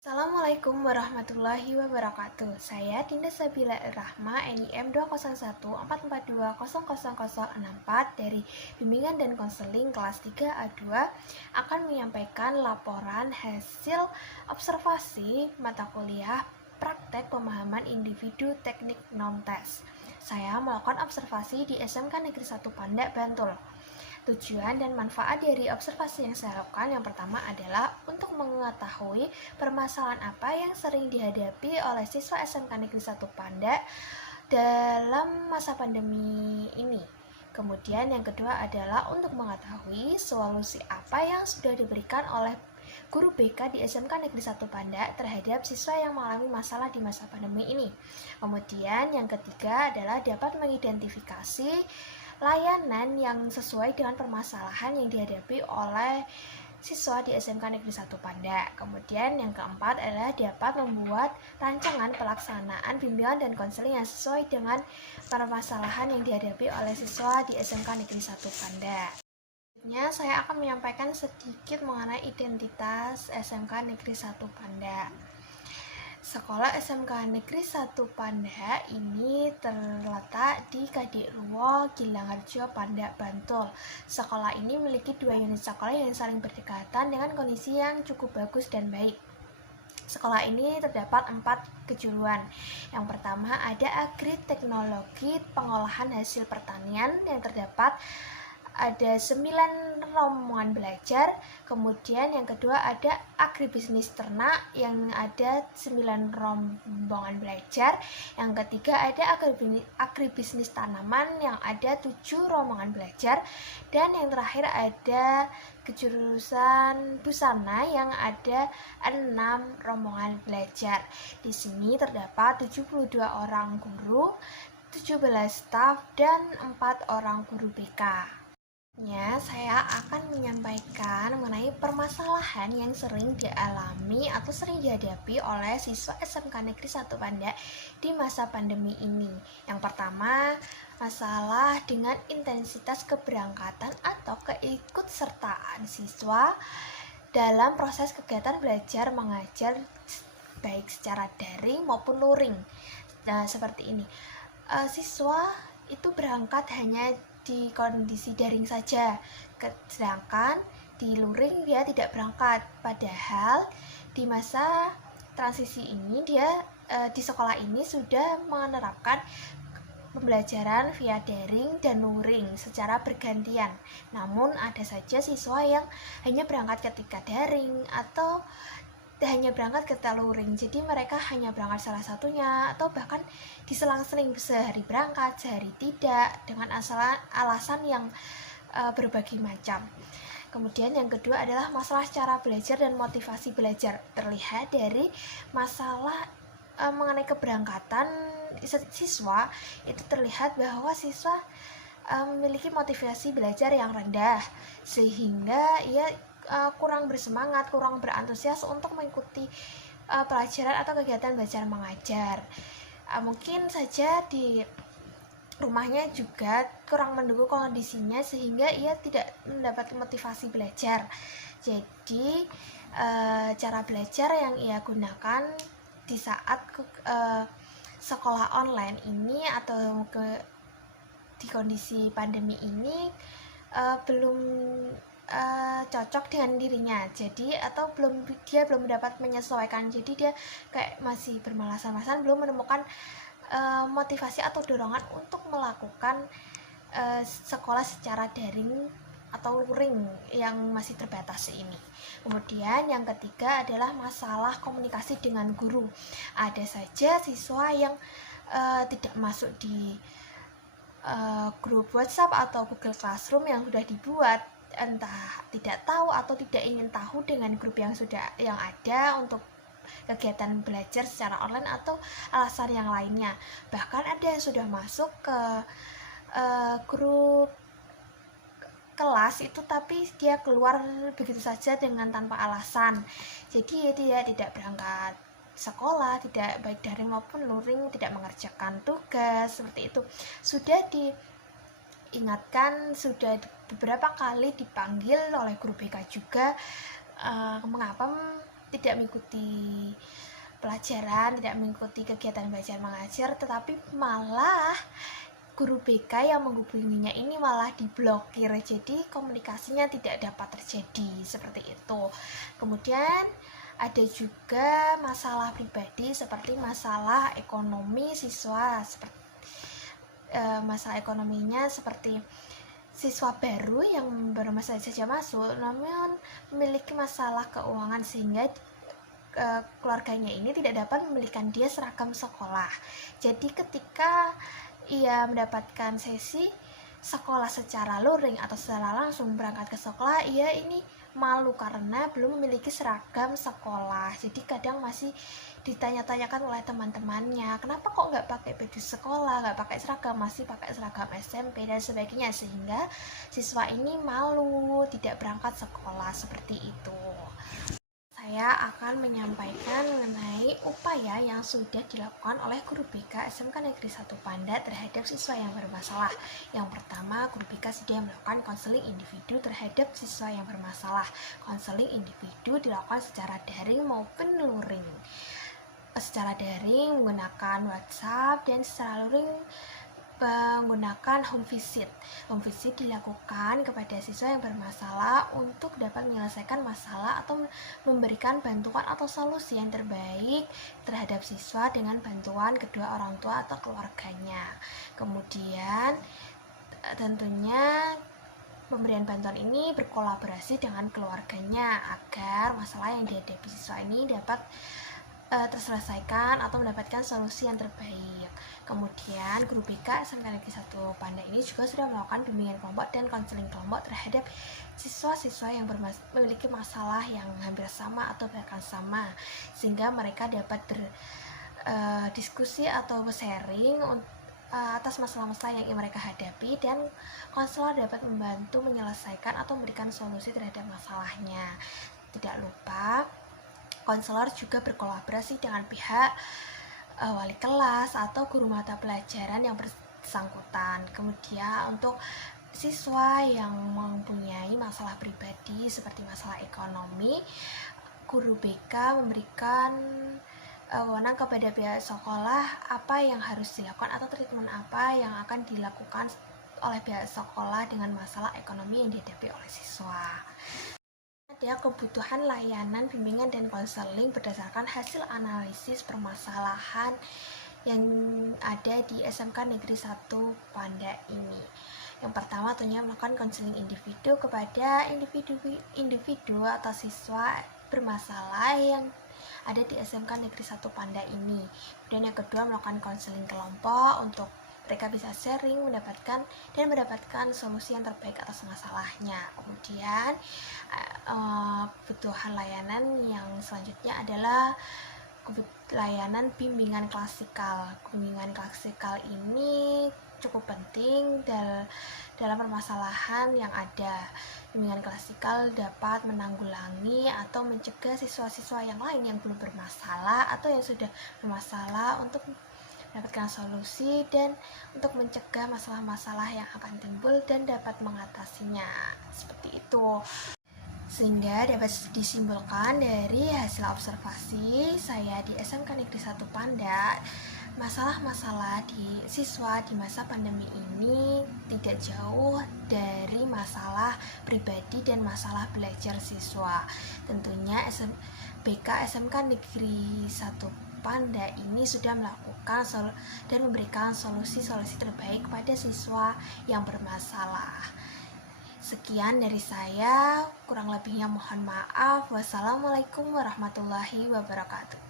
Assalamualaikum warahmatullahi wabarakatuh. Saya Dinda Sabila Rahma, NIM 20144200064 dari Bimbingan dan Konseling kelas 3A2 akan menyampaikan laporan hasil observasi mata kuliah praktek pemahaman individu teknik non-tes. Saya melakukan observasi di SMK Negeri 1 Panda, Bantul. Tujuan dan manfaat dari observasi yang saya lakukan yang pertama adalah untuk mengetahui permasalahan apa yang sering dihadapi oleh siswa SMK Negeri 1 Panda dalam masa pandemi ini. Kemudian yang kedua adalah untuk mengetahui solusi apa yang sudah diberikan oleh guru BK di SMK Negeri 1 Panda terhadap siswa yang mengalami masalah di masa pandemi ini. Kemudian yang ketiga adalah dapat mengidentifikasi layanan yang sesuai dengan permasalahan yang dihadapi oleh siswa di SMK Negeri 1 Panda. Kemudian yang keempat adalah dapat membuat rancangan pelaksanaan bimbingan dan konseling yang sesuai dengan permasalahan yang dihadapi oleh siswa di SMK Negeri 1 Panda. Selanjutnya saya akan menyampaikan sedikit mengenai identitas SMK Negeri 1 Panda. Sekolah SMK Negeri 1 Panda ini terletak di Kadikruwo, Gilang-Harjo, Panda, Bantul. Sekolah ini memiliki 2 unit sekolah yang saling berdekatan dengan kondisi yang cukup bagus dan baik. Sekolah ini terdapat 4 kejuruan. Yang pertama ada Agri Teknologi Pengolahan Hasil Pertanian yang terdapat ada 9 rombongan belajar. Kemudian yang kedua ada agribisnis ternak yang ada 9 rombongan belajar. Yang ketiga ada agribisnis tanaman yang ada 7 rombongan belajar. Dan yang terakhir ada kejurusan busana yang ada 6 rombongan belajar. Di sini terdapat 72 orang guru, 17 staf, dan 4 orang guru BK. Saya akan menyampaikan mengenai permasalahan yang sering dialami atau sering dihadapi oleh siswa SMK Negeri 1 Panda di masa pandemi ini. Yang pertama, masalah dengan intensitas keberangkatan atau keikutsertaan siswa dalam proses kegiatan belajar mengajar baik secara daring maupun luring. Nah, seperti ini. Siswa itu berangkat hanya di kondisi daring saja, sedangkan di luring dia tidak berangkat. Padahal di masa transisi ini dia di sekolah ini sudah menerapkan pembelajaran via daring dan luring secara bergantian. Namun ada saja siswa yang hanya berangkat ketika daring atau hanya berangkat ketika luring. Jadi mereka hanya berangkat salah satunya atau bahkan diselang-seling, sehari berangkat, sehari tidak, dengan alasan yang berbagai macam. Kemudian yang kedua adalah masalah cara belajar dan motivasi belajar. Terlihat dari masalah mengenai keberangkatan siswa, itu terlihat bahwa siswa memiliki motivasi belajar yang rendah, sehingga ia kurang bersemangat, kurang berantusias untuk mengikuti pelajaran atau kegiatan belajar mengajar. Mungkin saja di rumahnya juga kurang mendukung kondisinya sehingga ia tidak mendapat motivasi belajar. Jadi cara belajar yang ia gunakan di saat sekolah online ini atau di kondisi pandemi ini belum cocok dengan dirinya, jadi atau dia belum dapat menyesuaikan, jadi dia kayak masih bermalas-malasan, belum menemukan motivasi atau dorongan untuk melakukan sekolah secara daring atau luring yang masih terbatas ini. Kemudian yang ketiga adalah masalah komunikasi dengan guru. Ada saja siswa yang tidak masuk di grup WhatsApp atau Google Classroom yang sudah dibuat, entah tidak tahu atau tidak ingin tahu dengan grup yang ada untuk kegiatan belajar secara online atau alasan yang lainnya. Bahkan ada yang sudah masuk ke grup kelas itu tapi dia keluar begitu saja dengan tanpa alasan. Jadi dia tidak berangkat sekolah, tidak baik daring maupun luring, tidak mengerjakan tugas, seperti itu. Sudah diingatkan, sudah beberapa kali dipanggil oleh guru BK juga, mengapa tidak mengikuti pelajaran, tidak mengikuti kegiatan belajar mengajar, tetapi malah guru BK yang menghubunginya ini malah diblokir, jadi komunikasinya tidak dapat terjadi seperti itu. Kemudian ada juga masalah pribadi seperti masalah ekonomi siswa, seperti masalah ekonominya seperti siswa baru yang baru saja masuk namun memiliki masalah keuangan sehingga keluarganya ini tidak dapat membelikan dia seragam sekolah. Jadi ketika ia mendapatkan sesi sekolah secara luring atau secara langsung berangkat ke sekolah, ia ini malu karena belum memiliki seragam sekolah. Jadi kadang masih ditanya-tanyakan oleh teman-temannya, kenapa kok nggak pakai baju sekolah, nggak pakai seragam, masih pakai seragam SMP dan sebagainya, sehingga siswa ini malu tidak berangkat sekolah seperti itu. Saya akan menyampaikan mengenai upaya yang sudah dilakukan oleh guru BK SMK Negeri 1 Panda terhadap siswa yang bermasalah. Yang pertama, guru BK sudah melakukan konseling individu terhadap siswa yang bermasalah. Konseling individu dilakukan secara daring maupun luring. Secara daring menggunakan WhatsApp dan secara luring menggunakan home visit. Home visit dilakukan kepada siswa yang bermasalah untuk dapat menyelesaikan masalah atau memberikan bantuan atau solusi yang terbaik terhadap siswa dengan bantuan kedua orang tua atau keluarganya. Kemudian tentunya pemberian bantuan ini berkolaborasi dengan keluarganya agar masalah yang dihadapi siswa ini dapat terselesaikan atau mendapatkan solusi yang terbaik. Kemudian guru BK SMK Negeri 1 Panda ini juga sudah melakukan bimbingan kelompok dan konseling kelompok terhadap siswa-siswa yang memiliki masalah yang hampir sama atau bahkan sama, sehingga mereka dapat berdiskusi atau sharing atas masalah-masalah yang mereka hadapi, dan konselor dapat membantu menyelesaikan atau memberikan solusi terhadap masalahnya. Tidak lupa konselor juga berkolaborasi dengan pihak wali kelas atau guru mata pelajaran yang bersangkutan. Kemudian untuk siswa yang mempunyai masalah pribadi seperti masalah ekonomi, guru BK memberikan wewenang kepada pihak sekolah apa yang harus dilakukan atau treatment apa yang akan dilakukan oleh pihak sekolah dengan masalah ekonomi yang dihadapi oleh siswa. Ada kebutuhan layanan bimbingan dan konseling berdasarkan hasil analisis permasalahan yang ada di SMK Negeri 1 Panda ini. Yang pertama tentunya melakukan konseling individu kepada individu atau siswa bermasalah yang ada di SMK Negeri 1 Panda ini. Kemudian yang kedua melakukan konseling kelompok untuk mereka bisa sharing, mendapatkan solusi yang terbaik atas masalahnya. Kemudian kebutuhan layanan yang selanjutnya adalah layanan bimbingan klasikal. Bimbingan klasikal ini cukup penting dalam permasalahan yang ada. Bimbingan klasikal dapat menanggulangi atau mencegah siswa-siswa yang lain yang belum bermasalah atau yang sudah bermasalah untuk mendapatkan solusi dan untuk mencegah masalah-masalah yang akan timbul dan dapat mengatasinya. Seperti itu. Sehingga dapat disimpulkan dari hasil observasi saya di SMK Negeri 1 Panda, masalah-masalah di siswa di masa pandemi ini tidak jauh dari masalah pribadi dan masalah belajar siswa. Tentunya BK SMK Negeri 1 Panda ini sudah melakukan dan memberikan solusi-solusi terbaik pada siswa yang bermasalah. Sekian dari saya, kurang lebihnya mohon maaf. Wassalamualaikum warahmatullahi wabarakatuh.